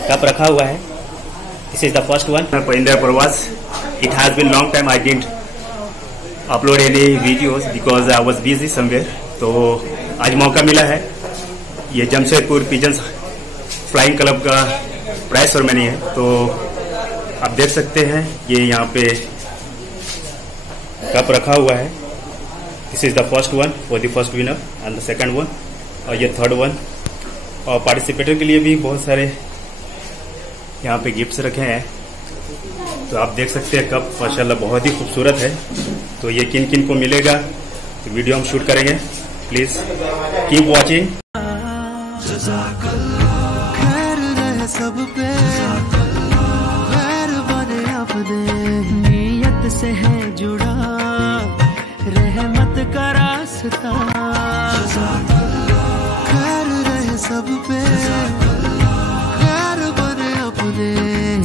Cup रखा हुआ है। This is the first one. Parindar Pravas. It has been long time I didn't upload any videos because I was busy somewhere. तो आज मौका मिला है। ये जमशेदपुर पिजन्स फ्लाइंग क्लब का प्राइज सेरेमनी है। तो आप देख सकते हैं ये यहाँ पे कप रखा हुआ है। This is the first one for the first winner and the second one, और ये थर्ड वन। और पार्टिसिपेटर के लिए भी बहुत सारे यहाँ पे गिफ्ट्स रखे हैं। तो आप देख सकते हैं कप माशाल्लाह बहुत ही खूबसूरत है। तो ये किन किन को मिलेगा तो वीडियो हम शूट करेंगे। Please keep watching. सब पे खैर बने अपने नीयत से है जुड़ा रहमत का रास्ता। खैर रहे सब पे खैर बने अपने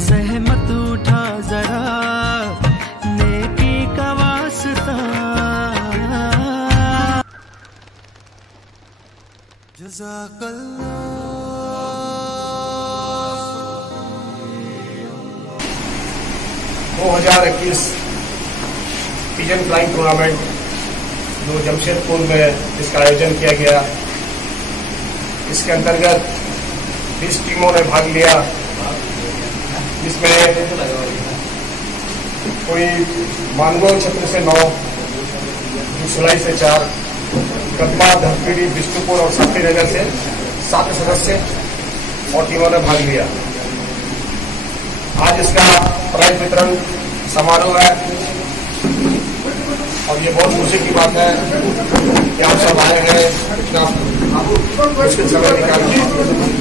सहमत उठा जरा नेकी का वास्ता। जज़ाकल्लाह। 2021 पिजन फ्लाइंग टूर्नामेंट जो जमशेदपुर में इसका आयोजन किया गया, इसके अंतर्गत 20 टीमों ने भाग लिया, जिसमें कोई मानगोल क्षेत्र से 9, सुलाई से 4, कदमा, धनपीड़ी, विष्णुपुर और शक्तिनगर से 7 सदस्य और टीमों ने भाग लिया। आज इसका प्राइज वितरण समारोह है और ये बहुत खुशी की बात है कि आप सब आए हैं इतना मुश्किल समय निकाल के।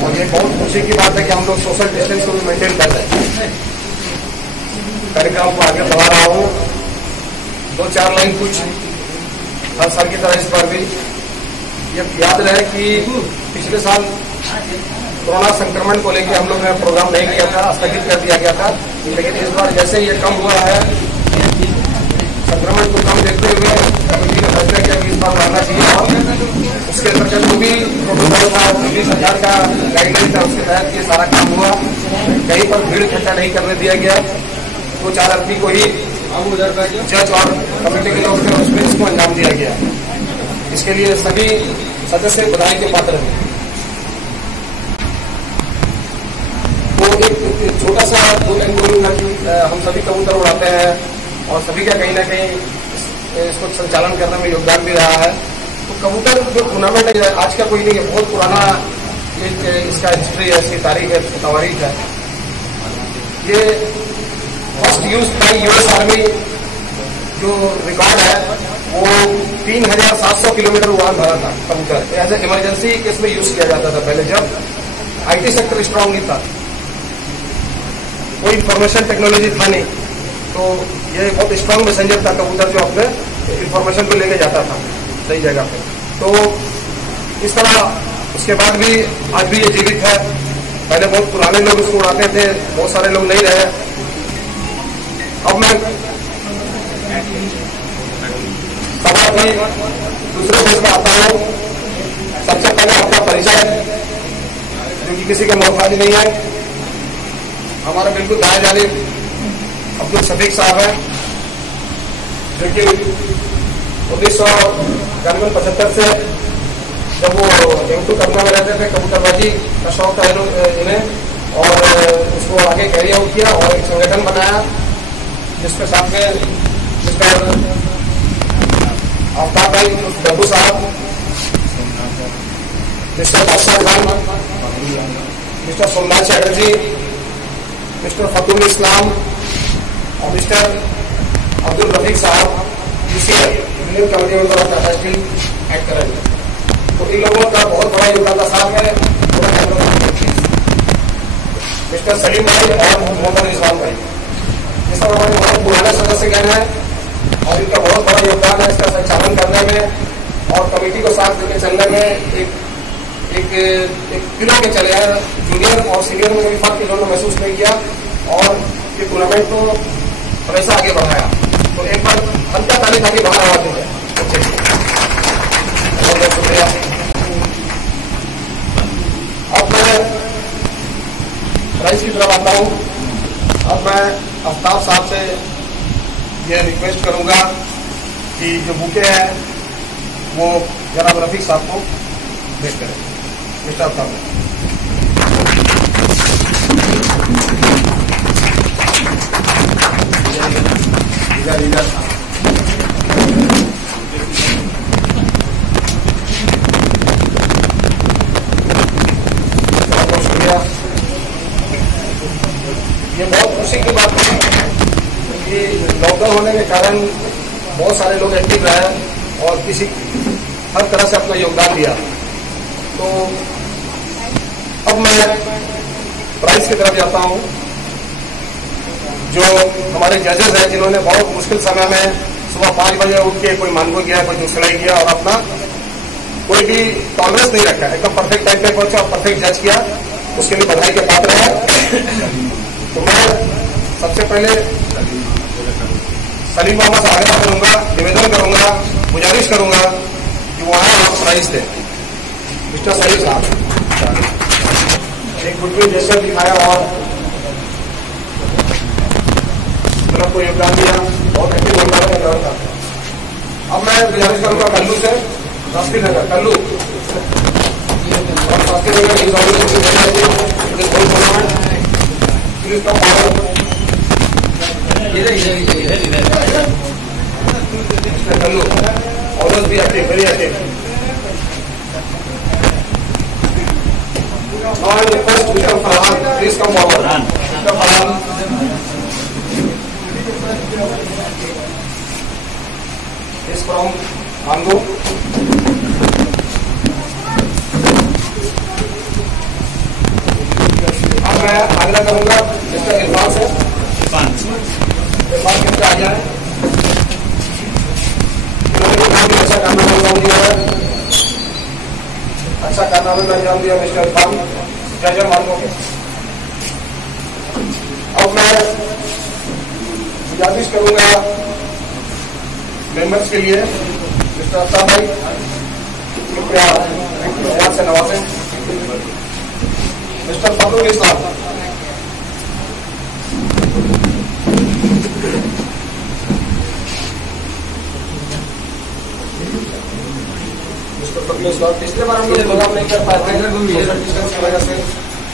और ये बहुत खुशी की बात है कि हम लोग सोशल डिस्टेंस को भी मेंटेन कर रहे हैं। कार्यक्रम को आगे बढ़ा रहा हूँ। 2-4 लाइन कुछ हर साल की तरह इस बार भी ये याद रहे कि पिछले साल कोरोना संक्रमण को लेकर हम लोग ने प्रोग्राम नहीं किया था, स्थगित कर दिया गया था। लेकिन इस बार जैसे ये कम हुआ है, संक्रमण को कम देखते हुए कमेटी ने फैसला किया कि इस बार रहना चाहिए। और उसके अंतर्गत जो भी प्रोटोकॉल था, दिल्ली सरकार का गाइडलाइन था, उसके तहत ये सारा काम हुआ। कहीं पर भीड़ इकट्ठा नहीं करने दिया गया। 2-4 आदमी को ही जज और कमेटी के लोग थे, उसमें इसको अंजाम दिया गया। इसके लिए सभी सदस्य बधाई के पात्र हैं। एक छोटा सा 2 लाइन बोलूंगा कि हम सभी कबूतर उड़ाते हैं और सभी का कहीं ना कहीं इसको संचालन करने में योगदान भी रहा है। तो कबूतर जो टूर्नामेंट है आज का कोई नहीं है, बहुत पुराना इसका हिस्ट्री है, इसकी तारीख है, तवारीख है। ये first use by US army जो रिकॉर्ड है वो 3700 किलोमीटर उड़ान भरा था कबूतर। एज ए इमरजेंसी केस में यूज किया जाता था पहले, जब IT सेक्टर स्ट्रांग नहीं था, कोई इंफॉर्मेशन टेक्नोलॉजी था नहीं। तो ये बहुत स्ट्रांग मैसेंजर था कबूतर, जो अपने इंफॉर्मेशन को लेके जाता था सही जगह पे। तो इस तरह उसके बाद भी आज भी ये जीवित है। पहले बहुत पुराने लोग इसको उड़ाते थे, बहुत सारे लोग नहीं रहे। अब मैं सभा की दूसरे देश में आता हूँ। सबसे पहले अपना परिचय, जो कि किसी का मोहताज नहीं है। हमारा बिल्कुल दाएं जानिब अब्दुल सदीक साहब हैं, जो कि 1975 से जब वो M2 कदमा में रहते थे, कबूतरबाजी का शौक था इन्हें, और उसको आगे कैरी आउट किया और एक संगठन बनाया जिसके साथ में मिस्टर आफ्ताब भाई डब्बू साहब, मिस्टर बादशाह खान, मिस्टर सोमनाथ चैटर्जी, मिस्टर फतुल इस्लाम और मिस्टर अब्दुल रफीक साहब, जिसे यूनियन कमेटी में टाटा स्टील ऐड करेंगे। तो इन लोगों का बहुत बड़ा योगदान था। साथ में मिस्टर सलीम भाई और मोहम्मद रिजवान भाई, ये सब हमारे बहुत पुराने सदस्यगण हैं और इनका बहुत बड़ा योगदान है इसका संचालन करने में और कमेटी को साथ लेकर चलने में। एक किलो के चले हैं, जूनियर और सीनियर में कभी फर्क इन्होंने महसूस नहीं किया और ये टूर्नामेंट को हमेशा आगे बढ़ाया। तो एक बार हल्का ताली ताकि बाहर आवाज हो जाए। बहुत बहुत शुक्रिया। अब मैं प्राइस की तरफ आता हूँ। अब मैं आफ्ताब साहब से ये रिक्वेस्ट करूंगा कि जो बुके हैं वो जनाब रफीक साहब को भेंट करें। मिस्टर आफ्ताब इधर ये बहुत खुशी की बात है कि लॉकडाउन होने के कारण बहुत सारे लोग एक्टिव रहे और किसी हर तरह से अपना योगदान दिया। तो अब मैं प्राइस की तरफ जाता हूं। जो हमारे जजेस हैं जिन्होंने बहुत मुश्किल समय में सुबह 5 बजे उठ के कोई मानगो किया, कोई दूसराई किया और अपना कोई भी टॉलरेंस नहीं रखा, एकदम परफेक्ट टाइम पे पहुंचा और परफेक्ट जज किया, उसके लिए बधाई के पात्र है। तो मैं सबसे पहले सलीम मोहम्मद से आग्रह करूंगा, निवेदन करूंगा, गुजारिश करूंगा कि वहां आप प्राइज दें। मिस्टर सलीम साहब एक गुडविल जेस्चर दिखाया और क्लब को योगदान दिया, बहुत एक्टिव होता है। अब मैं गुजारिश करूंगा कल्लू से, शास्त्री नगर कल्लू और Shastri Nagar Kallu always be active, very active. Now I request Mr. Farhan, please come forward. Mr. Farhan, is from Mango. अब मैं आग्रह करूंगा मिस्टर इरफान से, इरफान किसका आ जाए, अच्छा कारनामा अंजाम दिया है, अच्छा कारनामा अंजाम दिया मिस्टर इरफान, जय मानगो के। अब मैं गुजारिश करूंगा मेंबर्स के लिए मिस्टर आफ्ताब भाई कृपया से नवाजें। मिस्टर फखरुल इस्लाम, मिस्टर फखरुल इस्लाम, पिछले बार हम लोग प्रोग्राम नहीं कर पाए थे डिस्टेंस की वजह से,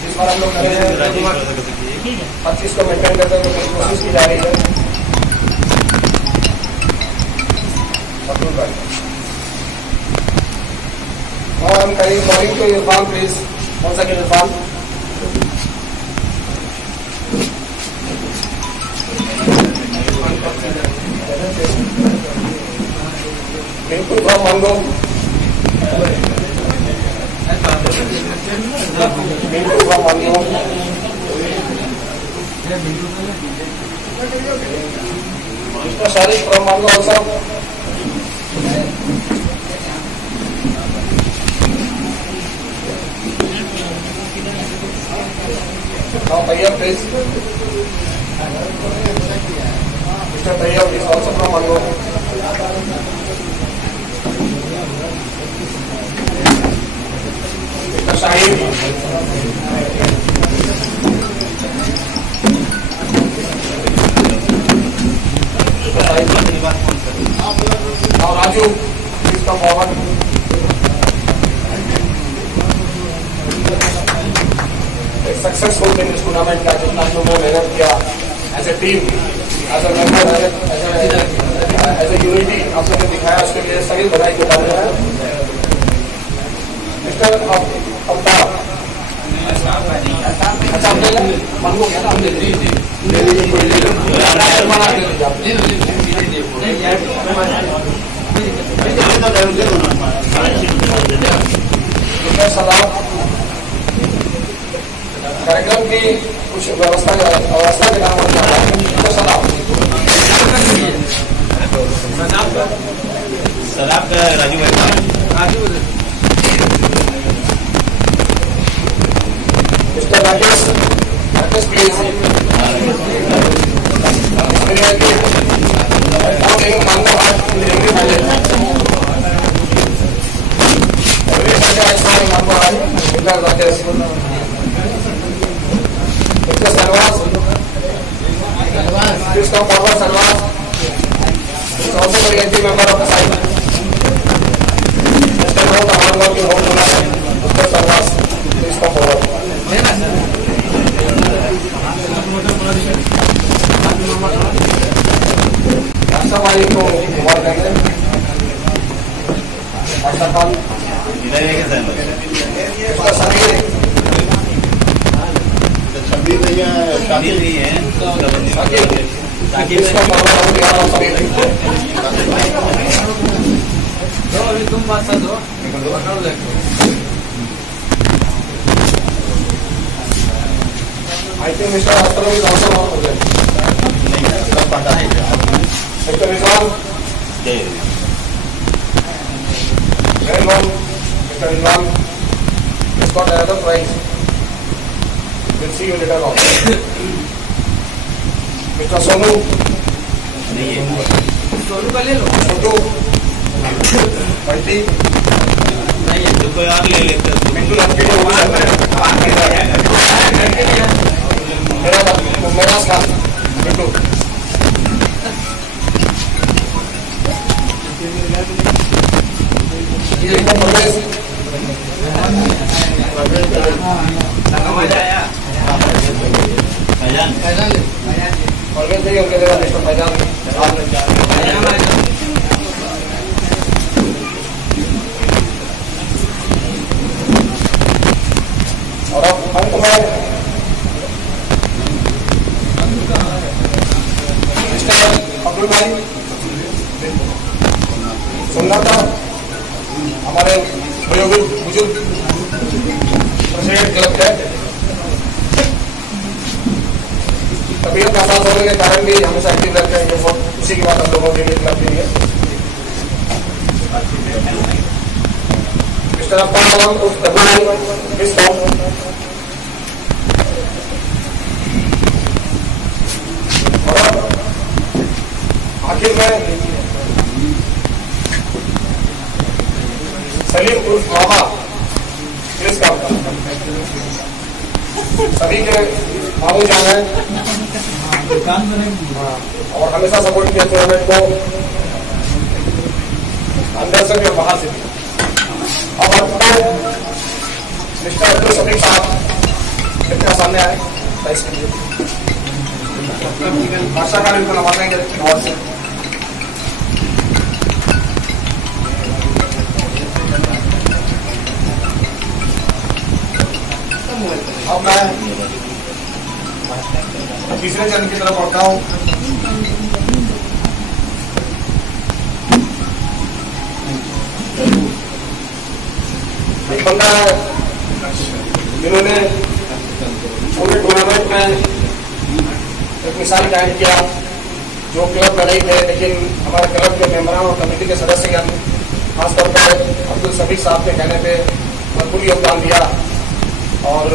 इस बार हम लोग कर रहे हैं, हर चीज को मेंटेन करते हुए कोशिश की जा रही है। फखरुल भाई और हम कहीं कॉलिंग टू इरफान प्लीज, कौन सा इरफान बिल्कुल फ्रॉम मांगो, बिल्कुल from Mango, mister Shariq from Mango also, Tayyab please, mister Tayyab is also from Mango. Mister Shahid, और राजू प्लीज कम फॉरवर्ड। एक सक्सेसफुल टेनिस टूर्नामेंट का जितना हम लोगों ने मेहनत किया as a team, as a member, as a unity आप लोगों ने दिखाया, उसके लिए सभी बधाई के पात्र हैं। मिस्टर अफ्ताब, अच्छा हमने मांगो क्या ना, हमने कार्यक्रम की कुछ व्यवस्था के नाम सलाब का राजू भाई, मिस्टर राकेश, राकेश प्लीज, मांगो Rakesh mister Salvas, please come forward Salvas, also very active member of the site. Mr. Note, the hard working home tournament, Mr. Sarvas, please come forward. राष्ट्र वाली को वर्क करते हैं राष्ट्रपाल छब्बीस नहीं है तुम बात कर दो I think Mr. Astram is also not present. Mr. Rizwan, very well. Mr. Rizwan has got another prize. We'll see you later on. Mr. Sonu, Sonu का ले लो Chotu, Paiti, कोई और ले लेते हैं। Mintu Lampini, मेरा साथ Mintu. मजा आया परवेज नहीं उनके जगह मिस्टर फैजान और अब अंत में मिस्टर अब्दुल भाई सुनना था हमारे बुजुर्ग प्रेसिडेंट क्लब है तबीयत नासाज होने के कारण भी हमेशा एक्टिव रहते हैं। ये बहुत खुशी की बात हम लोगों के लिए क्लब के लिए। मिस्टर अब्बास और आखिर में सलीम उर्फ मामा प्लीज काम सभी के मामू जान है और हमेशा सपोर्ट किया टूर्नामेंट को अंदर से भी और बाहर से भी। अब आपको मिस्टर अब्दुल सफीक साहब कितना सामने आए के लिए भाषा का बिल्कुल नवाजेंगे और से अब मैं तीसरे चरण की तरफ बढ़ता हूँ। एक बंदा है जिन्होंने पूरे टूर्नामेंट में एक मिसाल कायम किया जो क्लब में नहीं थे लेकिन हमारे क्लब के मेंबरान और कमेटी के सदस्यगण खासतौर पर अब्दुल सफीक साहब के कहने पे भरपूर योगदान दिया और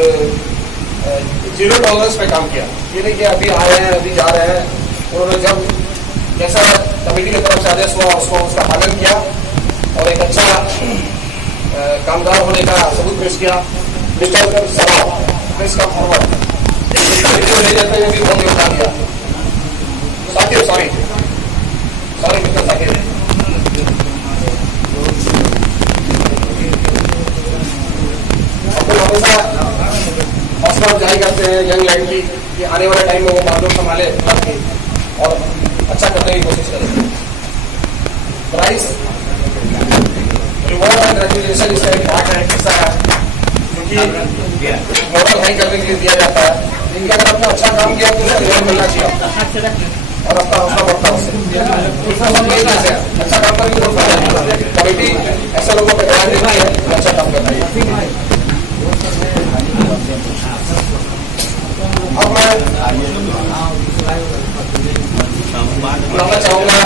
0 टॉलरेंस पे काम किया। ये नहीं कि अभी आए हैं अभी जा रहे हैं, उन्होंने जब जैसा कमेटी की तरफ से आदेश हुआ उसका पालन किया और एक अच्छा कामगार होने का सबूत पेश किया। मिस्टर सवाल इसका फॉरवर्ड ले जाते हैं भी बहुत योगदान दिया। साकिब सॉरी मिस्टर साकिब हमेशा हौसला अफजाई करते हैं यंग लाइन की कि आने वाले टाइम में वो मामलों संभाले और अच्छा करने की कोशिश करें। प्राइस रिवॉर्ड एंड रेकग्निशन इसका एक भाग है, हिस्सा है क्योंकि मॉडल हाई करने के लिए दिया जाता है। इनके अगर आपने अच्छा काम किया तो रिवॉर्ड मिलना चाहिए और आपका हौसला बढ़ता है उससे। अच्छा काम करने की कमेटी ऐसे लोगों पर ध्यान देती है अच्छा काम करना है। अब मैं बताना चाहूंगा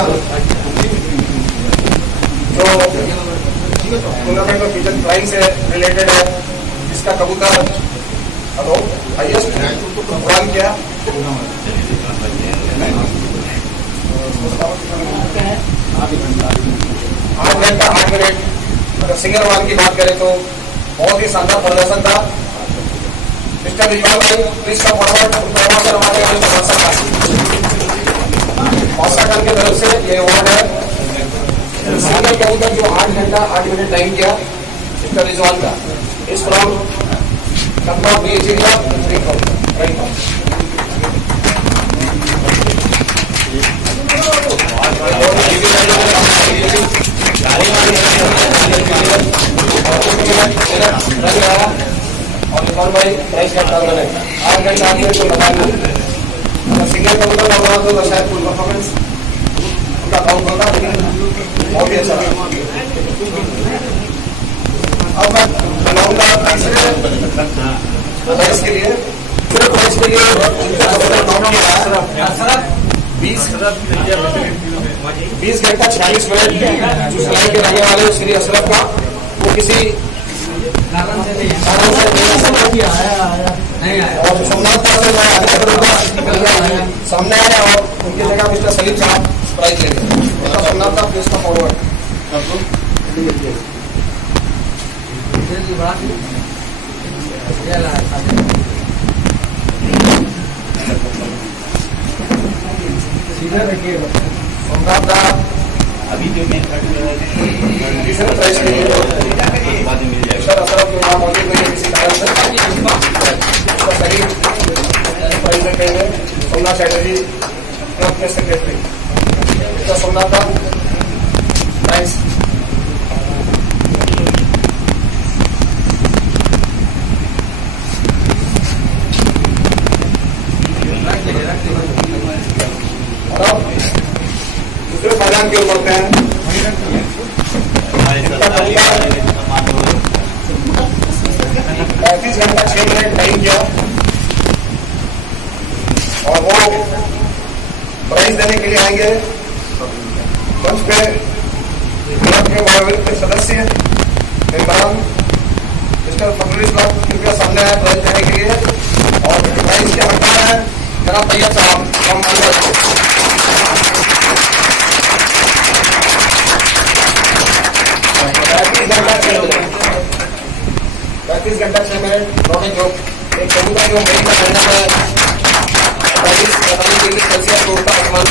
जो टूर्नामेंट में फ्यूचर प्राइज से रिलेटेड है जिसका कबूतर हेलो हाइएस्ट उड़ान किया 8 मिनट। अगर सिंगर वाल की बात करें तो बहुत ही शानदार प्रदर्शन था। मिस्टर रिजवान भाई प्लीज कम फॉरवर्ड। सर हमारे यहाँ मौसा खान की तरफ से ये अवार्ड है। सिंगल कबूतर जो 8 घंटा 8 मिनट टाइम किया मिस्टर रिजवान का, इस फ्रॉम कपड़ा बीएचई का राइट। और भाई प्राइस का काम करें 8 घंटा आपने तो लगाया सिंगल कबूतर लगा तो शायद फुल परफॉर्मेंस उनका काउंट होता, लेकिन बहुत ही अच्छा। अब मैं बनाऊंगा प्राइस के लिए, पूरे प्राइस के लिए 20 घंटा 46 मिनट जो सिलाई के रहने वाले श्री अशरफ का, वो किसी और सोमनाथ सामने आया और उनकी जगह मिस्टर सलीम साहब प्राइज ले गए। सोमनाथ का प्लेस का फॉरवर्ड सोमनाथ का अभी जो मैं प्राइज के लिए मिस्टर अशरफ के वहाँ मौजूद नहीं है किसी कारण से, सलीम प्राइज रखेंगे। सोमनाथ चैटर्जी क्लब के सेक्रेटरी मिस्टर सोमनाथ का प्राइज। दूसरे मैदान की ओर बढ़ते हैं। 35 घंटा 6 मिनट टाइम किया और वो प्राइज देने के लिए आएंगे मंच पे क्लब के महावीर सदस्य मेहमान मिस्टर फखरुल इस्लाम कृपया सामने आए प्राइज देने के लिए। और प्राइज के हकदार है जनाब तैयब साहब। 35 घंटा 6 मिनट उन्होंने जो एक कबूतर जो मेरी का महीना में 45 डिग्री सेल्सियस को उसका आसमान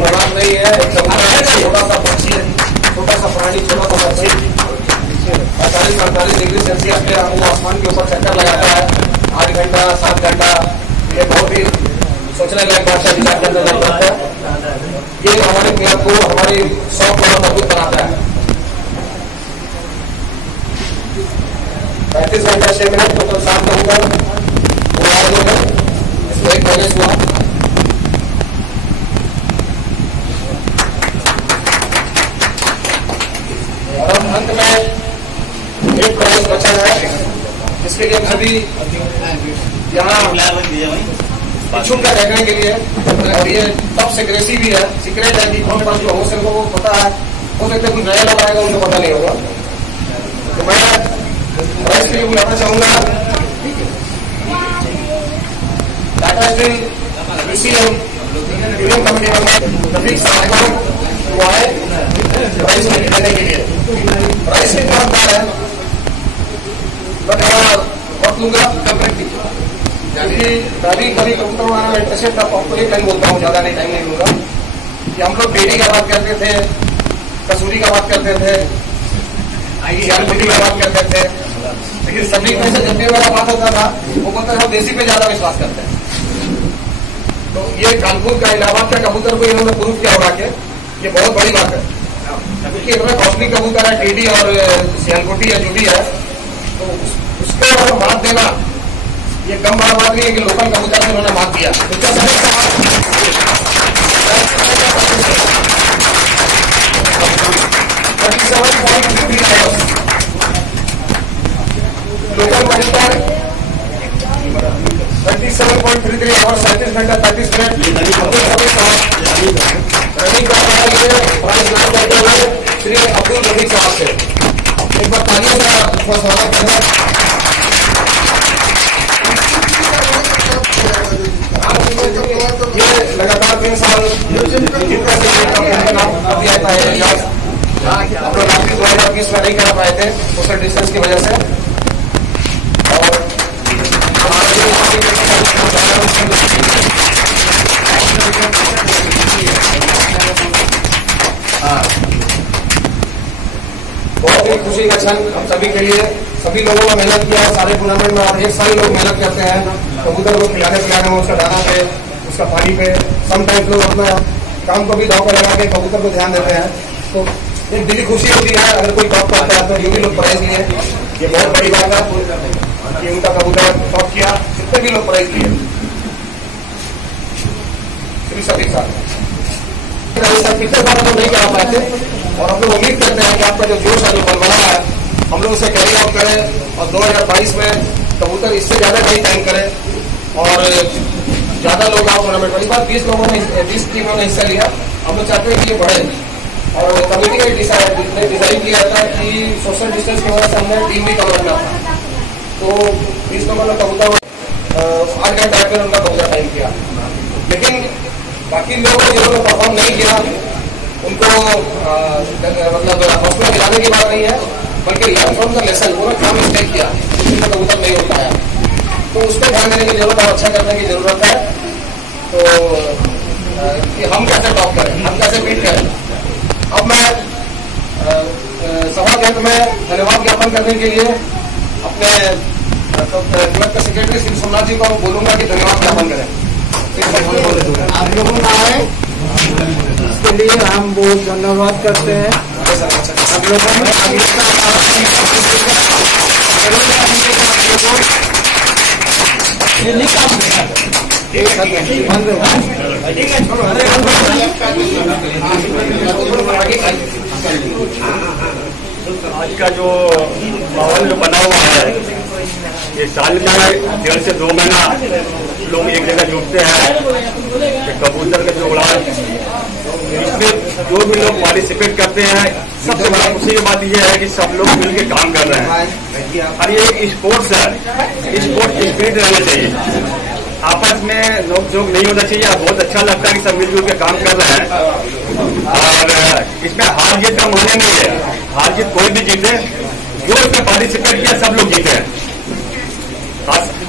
मुराद नहीं है। छोटा सा पक्षी, छोटा सा प्राणी, छोटा सा पक्षी 45-48 डिग्री सेल्सियस पे वो आसमान के ऊपर चक्कर लगाता है 8 घंटा 7 घंटा। ये बहुत ही सोचने लायक बात है, विचार करने लायक बात है। ये हमारे पेड़ को हमारी शौक को मजबूत बनाता है। 35 घंटा 6 मिनट टोटल 7 कबूतर वो आज हो गए, इसमें एक बोनस हुआ। और अब अंत में एक प्राइज बचा है जिसके लिए सभी यहाँ इच्छुक का देखने के लिए, और ये सब सिक्रेसी भी है, सीक्रेट है कि कौन कौन जो हो सकता वो पता है, हो सकता है कुछ नया लोग आएगा उनको पता नहीं होगा। तो मैं प्राइज के लिए बुलाना चाहूंगा Tata steel museum union committee member Rafiq साहब वो आए प्राइज देने के लिए। प्राइज के तरफदार है बट वक्त लूंगा कभी कभी कबूतर बनाना में इंटरेस्टेड था, आपको एक लाइन बोलता हूँ, ज्यादा नहीं टाइम नहीं लूंगा। कि हम लोग बेटी का बात करते थे, कसूरी का बात करते थे, सियालकोटी का बात करते थे, लेकिन सभी में से जब भी वाला बात होता था वो बोलते हम देसी पे ज्यादा विश्वास करते हैं। तो ये कानपुर का इलाहाबाद का कबूतर को इन्होंने प्रूव किया होगा कि ये बहुत बड़ी बात है, क्योंकि इतना कॉस्टली कबूतर है टेडी और सियालकोटी है जो भी है, तो उसको अगर मात देना ये कम बड़ा बात नहीं है कि लोकल कबूतर से उन्होंने मात दिया। लोकल कबूतर 37.33 आवर्स 37 घंटा 35 मिनट रनिंग कर करते हुए श्री अब्दुल रफीक साहब से एक बार तालियों का स्वागत करें। ये लगातार आता है एग्जाम। हम लोग रात्रि 2020 में नहीं करा पाए थे सोशल डिस्टेंस की वजह से। और बहुत ही खुशी का क्षण हम सभी के लिए। सभी लोगों ने मेहनत किया है सारे टूर्नामेंट में, और एक सारे लोग मेहनत करते हैं कबूतर को खिलाने पिलाने में, उसका दाना पे, उसका पानी पे। समटाइम्स लोग अपना काम को भी दाव पे लगा के कबूतर को ध्यान देते हैं। तो एक दिली खुशी होती है अगर कोई टॉप करता है तो। ये भी लोग प्राइज लिए, ये बहुत बड़ी बात है कि उनका कबूतर टॉप किया। जितने भी लोग प्राइज लिए सभी साथ पिछले साल हम नहीं करा पाए थे, और हम लोग उम्मीद करते हैं कि आपका जो जोश है, जो बलबला है, हम लोग उसे कैरी आउट करें और 2022 में कबूतर इससे ज्यादा कहीं टाइम करें और ज्यादा लोग आओ टूर्नामेंट में। इस बार 20 टीमों ने हिस्सा लिया। हम लोग चाहते हैं कि ये बढ़े, और कमेटी का डिजाइन किया था कि सोशल डिस्टेंस की वजह से हमने टीम भी कम रखना था। तो 20 नंबर में कबूतर 8 घंटा आकर उनका कबूतर टाइम किया। लेकिन बाकी लोगों जिन्होंने परफॉर्म नहीं किया उनको मतलब हौसला दिलाने की बात नहीं है, बल्कि लर्न फ्रॉम द लेसन। वो काम मिस्टेक किया, उसमें कबूतर नहीं हो पाया, तो उस पर ध्यान देने की जरूरत है, अच्छा करने की जरूरत है। तो कि हम कैसे टॉप करें, हम कैसे बीट करें। अब मैं सभा के अंत में धन्यवाद ज्ञापन करने के लिए अपने क्लब के सेक्रेटरी श्री सोमनाथ जी को बोलूंगा कि धन्यवाद ज्ञापन करें। आप लोगों ने आए इसके लिए हम बहुत धन्यवाद करते हैं। हम लोगों ने आज का जो माहौल जो बना हुआ है, ये साल में 1.5 से 2 महीना लोग एक जगह जुटते हैं कि कबूतर का जो उड़ान, इसमें जो भी लोग पार्टिसिपेट करते हैं, सबसे बड़ा खुशी की बात यह है कि सब लोग मिलकर काम कर रहे हैं। और ये एक स्पोर्ट्स है, स्पोर्ट्स की स्पिरिट रहना चाहिए, आपस में नोक झोंक नहीं होना चाहिए। बहुत अच्छा लगता है कि सब मिलजुल के काम कर रहे हैं। और इसमें हार जीत का माने नहीं है, हार जीत कोई भी जीते, जो इसमें पार्टिसिपेट किया सब लोग जीते हैं।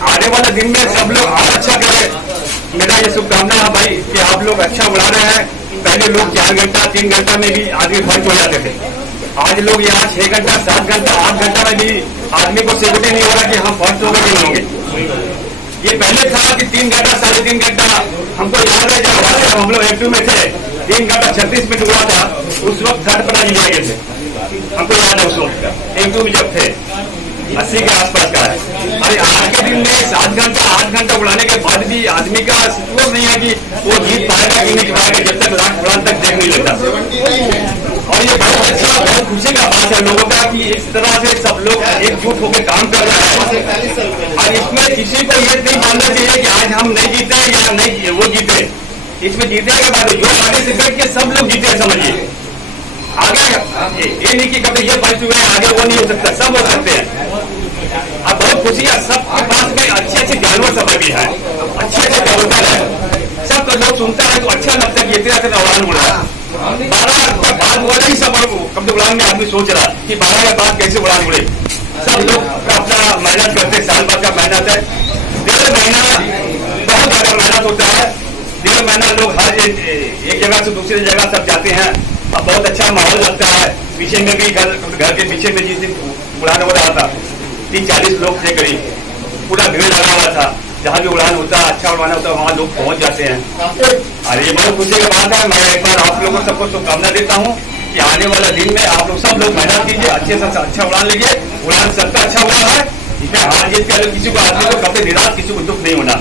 आने वाले दिन में सब लोग और अच्छा करें, मेरा ये शुभकामना है भाई कि आप लोग अच्छा उड़ा रहे हैं। पहले लोग 4 घंटा 3 घंटा में भी आदमी फर्स्ट हो जाते थे, आज लोग यहाँ 6 घंटा 7 घंटा 8 घंटा में भी आदमी को सिक्योरिटी नहीं हो रहा कि हम फर्स्ट होंगे कि नहीं होंगे। ये पहले था कि 3 घंटा 3.5 घंटा, हमको याद है जब हम लोग एक्टिव में थे 3 घंटा 36 मिनट हुआ था, उस वक्त 3rd प्राइज लिए गए थे। हमको याद है उस वक्त एक्टिव में जब थे 80 के आसपास का है। अरे आज के दिन में 7 घंटा 8 घंटा उड़ाने के बाद भी आदमी का वो नहीं है कि वो जीत पाएगा कि नहीं पाएगा, जब तक लाख उड़ान तक देख नहीं लेता। और ये बहुत अच्छा, बहुत खुशी का बात है लोगों का कि इस तरह से सब लोग एकजुट होकर काम कर रहे हैं। और इसमें किसी को ये नहीं मानना चाहिए कि आज हम नहीं जीते या नहीं वो जीते। इसमें जीतने के बाद जो पार्टिसिपेट किए सब लोग जीते, समझिए। आगे ये नहीं कि कभी ये फर्स्ट हुए आगे वो नहीं हो सकता, सब हो सकते हैं। अब बहुत खुशी है, सबके पास में अच्छे जानवर सब भी है, अच्छे कबूतर है, सब तो लोग सुनता है तो अच्छा लगता है कि इतना से उड़ान उड़ा। 12 बाद बोला ही सब कब तो उड़ान में आदमी सोच रहा कि 12 के बाद कैसे उड़ान उड़े। सब लोग अपना मेहनत करते, साल भर का मेहनत है। 1.5 महीना बहुत ज्यादा मेहनत होता है। 1.5 महीना लोग हर एक जगह से दूसरी जगह सब जाते हैं। अब बहुत अच्छा माहौल लगता है। पीछे में भी घर के पीछे में जिस दिन उड़ान हो रहा था 30-40 लोग थे करीब, पूरा भीड़ लगा हुआ था। जहाँ भी उड़ान होता है, अच्छा उड़ान होता है, वहाँ लोग पहुंच जाते हैं। और ये बहुत खुशी की बात है। मैं एक बार आप लोगों सबको शुभकामना देता हूँ कि आने वाले दिन में आप लोग सब लोग मेहनत कीजिए, अच्छे से अच्छा उड़ान लीजिए। उड़ान सबका अच्छा हुआ है, इसमें हार जीत के किसी को आदमी को कभी निराश, किसी को दुख नहीं होना।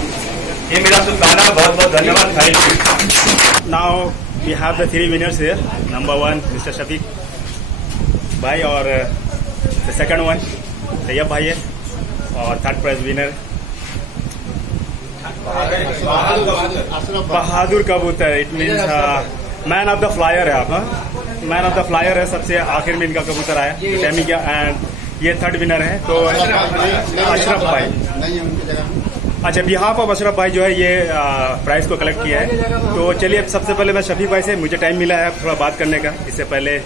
ये मेरा शुभकामना, बहुत बहुत धन्यवाद। Thank you. Now we have the 3 winners here. Number 1 Mr. Shafiq भाई, और the second one तैयब भाई है, और 3rd प्राइज विनर बहादुर कबूतर। It means man of the flyer है आप, मैन ऑफ द फ्लायर है। सबसे आखिर में इनका कबूतर आया एंड ये 3rd विनर है। तो अशरफ भाई अच्छा, बिहाफ ऑफ अशरफ भाई जो है ये प्राइस को कलेक्ट किया है। तो चलिए सबसे पहले मैं शफीक भाई से, मुझे टाइम मिला है थोड़ा बात करने का, इससे पहले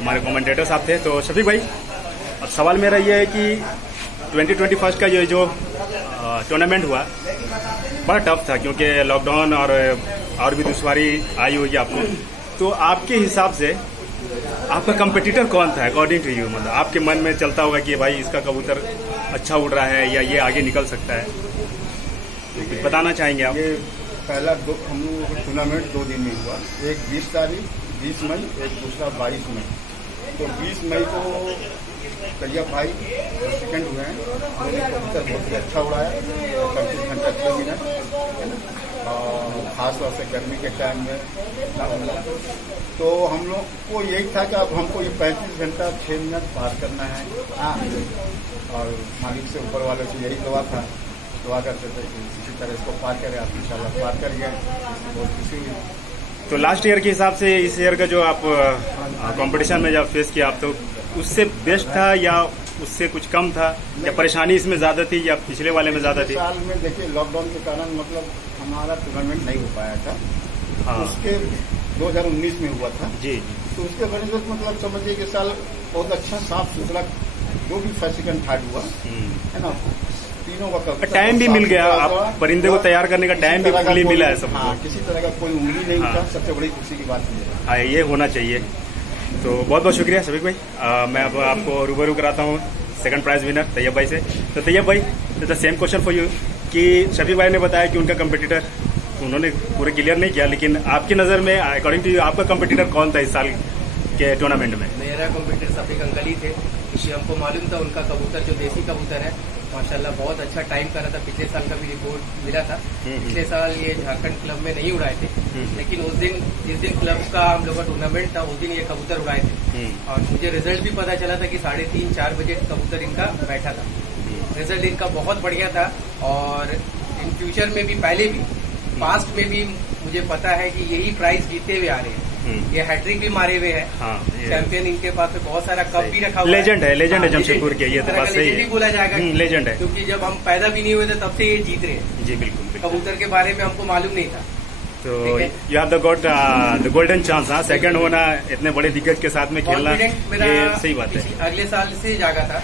हमारे कमेंटेटर साहब थे। तो शफीक भाई, अब सवाल मेरा ये है कि 2021 का ये जो टूर्नामेंट हुआ बड़ा टफ था, क्योंकि लॉकडाउन और भी दुश्वारी आई होगी आपको। तो आपके हिसाब से आपका कंपटीटर कौन था अकॉर्डिंग टू यू? मतलब आपके मन में चलता होगा कि भाई इसका कबूतर अच्छा उड़ रहा है या ये आगे निकल सकता है, कुछ बताना चाहेंगे आप? ये पहला हम लोग टूर्नामेंट 2 दिन में हुआ, एक 20 तारीख 20 मई, एक दूसरा 22 मई। तो 20 मई को तैयब भाई सेकंड हुए हैं, उन्होंने कबूतर बहुत ही अच्छा उड़ाया, 35 घंटा 6 मिनट, और खासतौर से गर्मी के टाइम में ना उड़ा। तो हम लोग को यही था कि अब हमको ये 35 घंटा 6 मिनट पार करना है, और मालिक से, ऊपर वाले से यही दुआ करते थे कि इसी तरह इसको पार करें। आप इंशाल्लाह पार कर गए, बहुत खुशी हुई। तो लास्ट ईयर के हिसाब से इस ईयर का जो आप कंपटीशन में जब फेस किया आप, तो उससे बेस्ट था या उससे कुछ कम था, या परेशानी इसमें ज्यादा थी या पिछले वाले में ज्यादा थी? साल में देखिए लॉकडाउन के कारण मतलब हमारा टूर्नामेंट नहीं हो पाया था। हाँ। उसके 2019 में हुआ था जी। तो उसके वजह से मतलब समझिए कि साल बहुत अच्छा साफ सुथरा, जो भी फर्स्ट सेकंड थर्ड हुआ है ना, तीनों का टाइम भी मिल गया, आप परिंदे को तैयार करने का टाइम भी फुली मिला है सबको। हाँ, किसी तरह का कोई उंगली नहीं उठा, सबसे बड़ी खुशी की बात है। हाँ, ये होना चाहिए। तो बहुत बहुत शुक्रिया शफीक भाई। मैं अब आपको रूबरू कराता हूँ सेकंड प्राइज विनर तैयब भाई से। तो तैयब भाई, the same question for you कि शफीक भाई ने बताया कि उनका कंपटीटर उन्होंने पूरे क्लियर नहीं किया, लेकिन आपकी नज़र में अकॉर्डिंग टू यू आपका कंपटीटर कौन था इस साल के टूर्नामेंट में? मेरा कंपटीटर शफीक अंकल ही थे, क्योंकि हमको मालूम था उनका कबूतर जो देसी कबूतर है माशाल्लाह बहुत अच्छा टाइम कर रहा था। पिछले साल का भी रिपोर्ट मिला था। पिछले साल ये झारखंड क्लब में नहीं उड़ाए थे, लेकिन जिस दिन क्लब का हम लोग का टूर्नामेंट था उस दिन ये कबूतर उड़ाए थे। और मुझे रिजल्ट भी पता चला था कि 3:30-4 बजे कबूतर इनका बैठा था। रिजल्ट इनका बहुत बढ़िया था, और इन फ्यूचर में भी, पहले भी, पास्ट में भी मुझे पता है कि यही प्राइज जीते हुए आ रहे हैं। ये हैट्रिक भी मारे हुए हैं। हाँ, चैंपियन इनके पास में बहुत सारा कप भी रखा हुआ है। लेजेंड है जमशेदपुर के, ये तो बात सही है, बोला जाएगा लेजेंड है, क्योंकि जब हम पैदा भी नहीं हुए थे तब से ये जीत रहे हैं। जी बिल्कुल। कबूतर के बारे में हमको मालूम नहीं था। तो you have the golden chance. हाँ, सेकंड होना, इतने बड़े दिग्गज के साथ में खेलना, ये सही बात है। अगले साल से जागा था।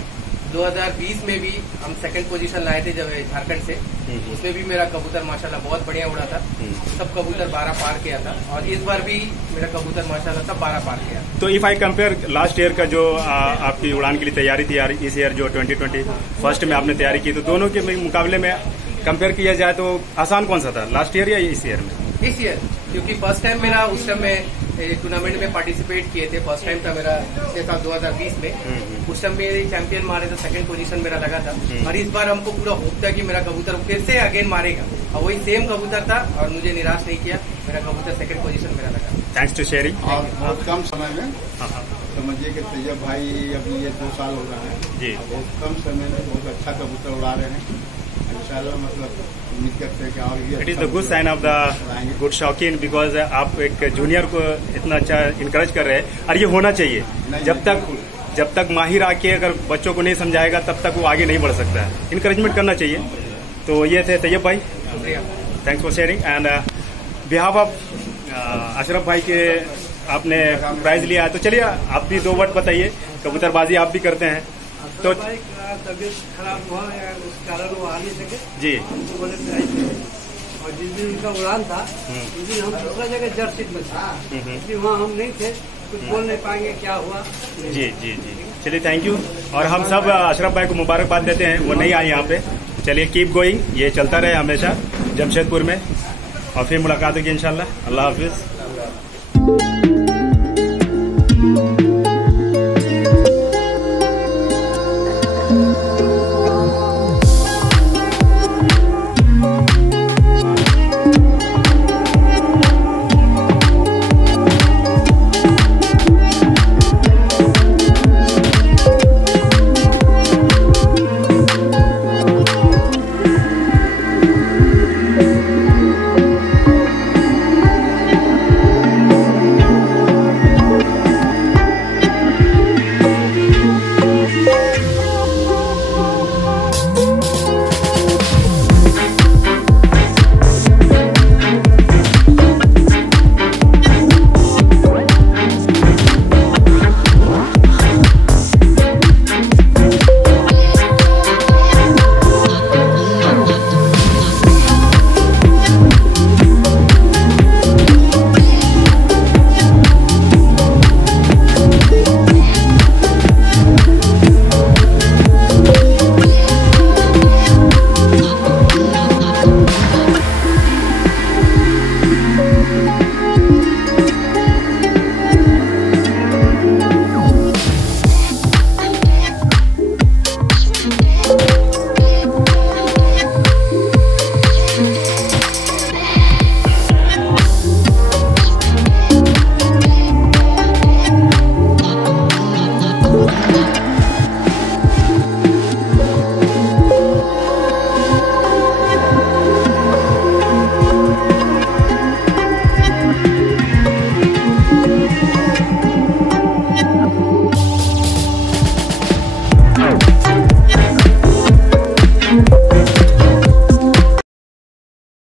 2020 में भी हम सेकंड पोजीशन लाए थे जब झारखंड से, उसमें भी मेरा कबूतर माशाल्लाह बहुत बढ़िया उड़ा था। सब कबूतर 12 पार किया था, और इस बार भी मेरा कबूतर माशाल्लाह सब 12 पार किया। तो if I compare last year का जो आपकी उड़ान के लिए तैयारी थी, इस ईयर जो 2021 में आपने तैयारी की, तो दोनों के मुकाबले में कंपेयर किया जाए तो आसान कौन सा था, लास्ट ईयर या इस ईयर में? इस ईयर, क्योंकि फर्स्ट टाइम मेरा उस टाइम में टूर्नामेंट में पार्टिसिपेट किए थे। फर्स्ट टाइम था मेरा पिछले साल 2020 में। उस टाइम में चैंपियन मारे थे, सेकंड पोजीशन मेरा लगा था। और इस बार हमको पूरा होप था कि मेरा कबूतर फिर से अगेन मारेगा, और वही सेम कबूतर था, और मुझे निराश नहीं किया। मेरा कबूतर सेकंड पोजीशन मेरा लगा। Thanks to sharing. और बहुत कम समय में समझिए कि तैयब भाई अभी ये 2 साल हो रहा है जी, बहुत कम समय में बहुत अच्छा कबूतर उड़ा रहे हैं। इंशाल्लाह मतलब उम्मीद करते हैं कि और ये it is the good sign of the good शौकीन, बिकॉज आप एक जूनियर को इतना अच्छा इनकरेज कर रहे हैं, और ये होना चाहिए। जब तक माहिर आके अगर बच्चों को नहीं समझाएगा तब तक वो आगे नहीं बढ़ सकता है। इनकरेजमेंट करना चाहिए। तो ये थे तैयब भाई, thanks for sharing. And behalf of Ashraf भाई के आपने प्राइज लिया है, तो चलिए आप भी 2 वर्ड बताइए, कबूतरबाजी आप भी करते हैं तो। तबियत खराब हुआ या उस कारण वो आ नहीं सके जी, तो बोले और जिस दिन उनका उड़ान था उस दिन हम दूसरा जगह जर्ज सीट में थे, इसलिए वहाँ हम नहीं थे, कुछ बोल नहीं पाएंगे क्या हुआ। जी जी जी, चलिए थैंक यू। और हम सब अशरफ भाई को मुबारकबाद देते हैं, वो नहीं आए यहाँ पे। चलिए कीप गोइंग, ये चलता रहे हमेशा जमशेदपुर में, और फिर मुलाकात होगी इंशाल्लाह। अल्लाह हाफिज।